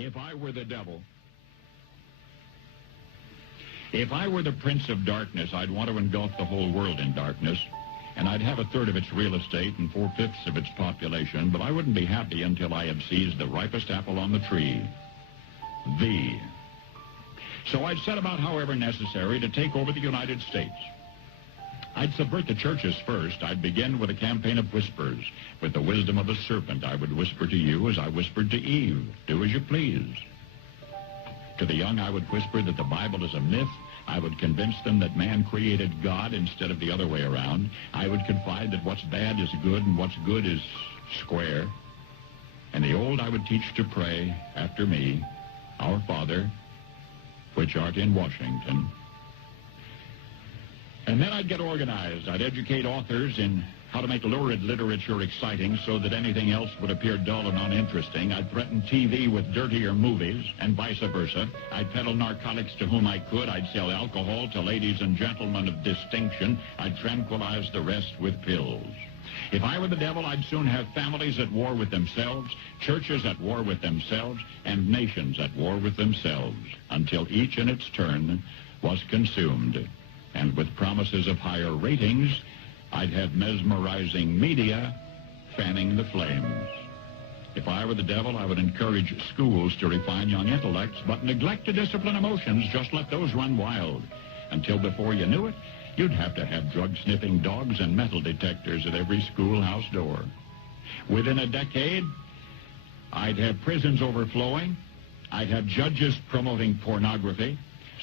If I were the devil, if I were the prince of darkness, I'd want to engulf the whole world in darkness, and I'd have a third of its real estate and 4/5 of its population, but I wouldn't be happy until I had seized the ripest apple on the tree. So I'd set about, however necessary, to take over the United States. I'd subvert the churches first. I'd begin with a campaign of whispers. With the wisdom of a serpent, I would whisper to you as I whispered to Eve, do as you please. To the young, I would whisper that the Bible is a myth. I would convince them that man created God instead of the other way around. I would confide that what's bad is good and what's good is square. And the old I would teach to pray after me, Our Father, which art in Washington. And then I'd get organized. I'd educate authors in how to make lurid literature exciting so that anything else would appear dull and uninteresting. I'd threaten TV with dirtier movies and vice versa. I'd peddle narcotics to whom I could. I'd sell alcohol to ladies and gentlemen of distinction. I'd tranquilize the rest with pills. If I were the devil, I'd soon have families at war with themselves, churches at war with themselves, and nations at war with themselves, until each in its turn was consumed. And with promises of higher ratings, I'd have mesmerizing media fanning the flames. If I were the devil, I would encourage schools to refine young intellects, but neglect to discipline emotions. Just let those run wild. Until before you knew it, you'd have to have drug-sniffing dogs and metal detectors at every schoolhouse door. Within a decade, I'd have prisons overflowing. I'd have judges promoting pornography.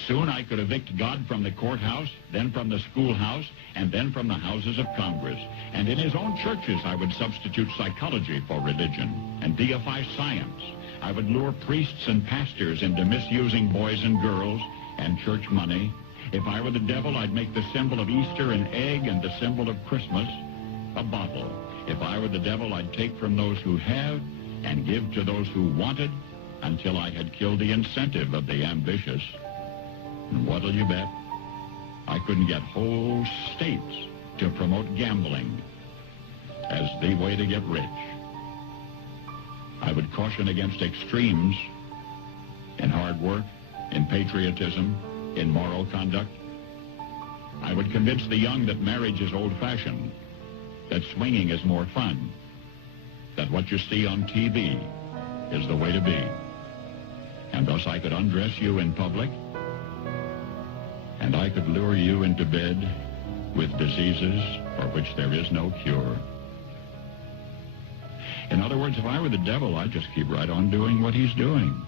Soon I could evict God from the courthouse, then from the schoolhouse, and then from the houses of Congress. And in his own churches, I would substitute psychology for religion and deify science. I would lure priests and pastors into misusing boys and girls and church money. If I were the devil, I'd make the symbol of Easter an egg and the symbol of Christmas a bottle. If I were the devil, I'd take from those who have and give to those who wanted until I had killed the incentive of the ambitious. And what'll you bet? I couldn't get whole states to promote gambling as the way to get rich. I would caution against extremes in hard work, in patriotism, in moral conduct. I would convince the young that marriage is old-fashioned, that swinging is more fun, that what you see on TV is the way to be. And thus I could undress you in public, and I could lure you into bed with diseases for which there is no cure. In other words, if I were the devil, I'd just keep right on doing what he's doing.